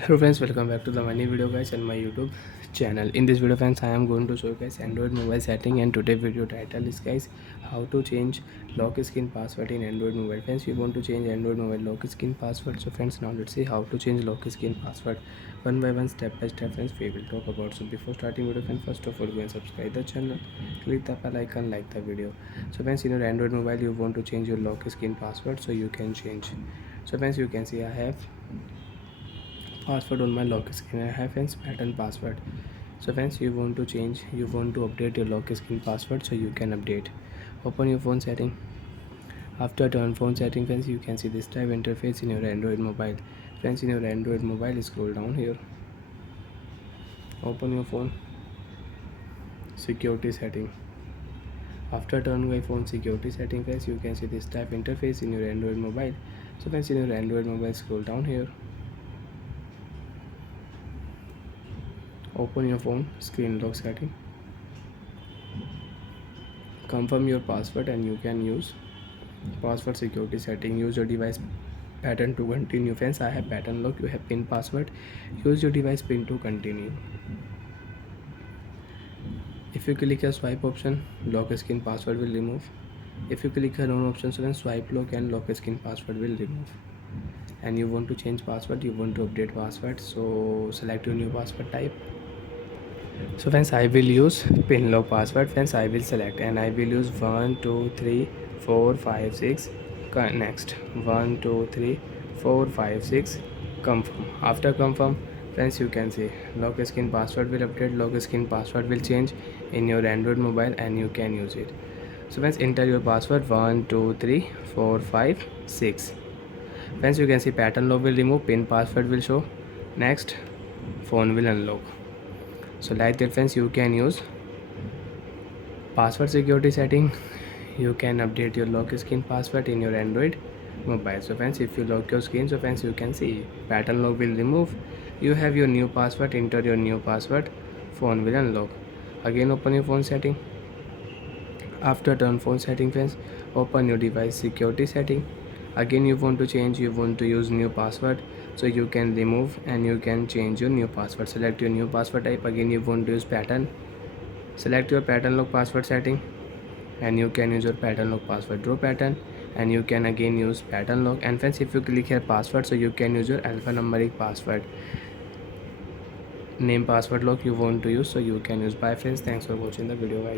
Hello friends, welcome back to the money video guys and my YouTube channel. In this video friends, I am going to show you guys Android mobile setting, and today video title is guys how to change lock screen password in Android mobile. Friends, you want to change Android mobile lock screen password. So friends, now let's see how to change lock screen password one by one, step by step. Friends, we will talk about. So before starting video friends, first of all go and subscribe the channel, click the bell icon, like the video. So friends, in your Android mobile you want to change your lock screen password, so you can change. So friends, you can see I have password on my lock screen. I have friends pattern password. So friends, you want to change, you want to update your lock screen password, so you can update. Open your phone setting. After turn phone setting friends, you can see this type interface in your Android mobile. Friends, in your Android mobile, scroll down here, open your phone security setting. After turn my phone security setting friends, you can see this type interface in your Android mobile. So friends, in your Android mobile, scroll down here, open your phone screen lock setting, confirm your password, and you can use password security setting. Use your device pattern to continue. Friends, I have pattern lock, you have pin password. Use your device pin to continue. If you click a swipe option, lock screen password will remove. If you click a run option, so then swipe lock and lock screen password will remove. And you want to change password, you want to update password, so select your new password type. So friends, I will use pin lock password. Friends, I will select and I will use 1 2 3 4 5 6. Next 1 2 3 4 5 6, confirm. After confirm friends, you can see lock screen password will update, lock screen password will change in your Android mobile, and you can use it. So friends, enter your password 1 2 3 4 5 6. Friends, you can see pattern lock will remove, pin password will show. Next, phone will unlock. So like that friends, you can use password security setting. You can update your lock screen password in your Android mobile. So friends, if you lock your screen, so friends, you can see pattern lock will remove, you have your new password, enter your new password, phone will unlock. Again open your phone setting. After turn phone setting friends, open your device security setting. Again you want to change, you want to use new password, so you can remove and you can change your new password. Select your new password type. Again you want to use pattern, select your pattern lock password setting, and you can use your pattern lock password draw pattern, and you can again use pattern lock. And friends, if you click here password, so you can use your alphanumeric password name password lock you want to use, so you can use. Bye friends, thanks for watching the video guys.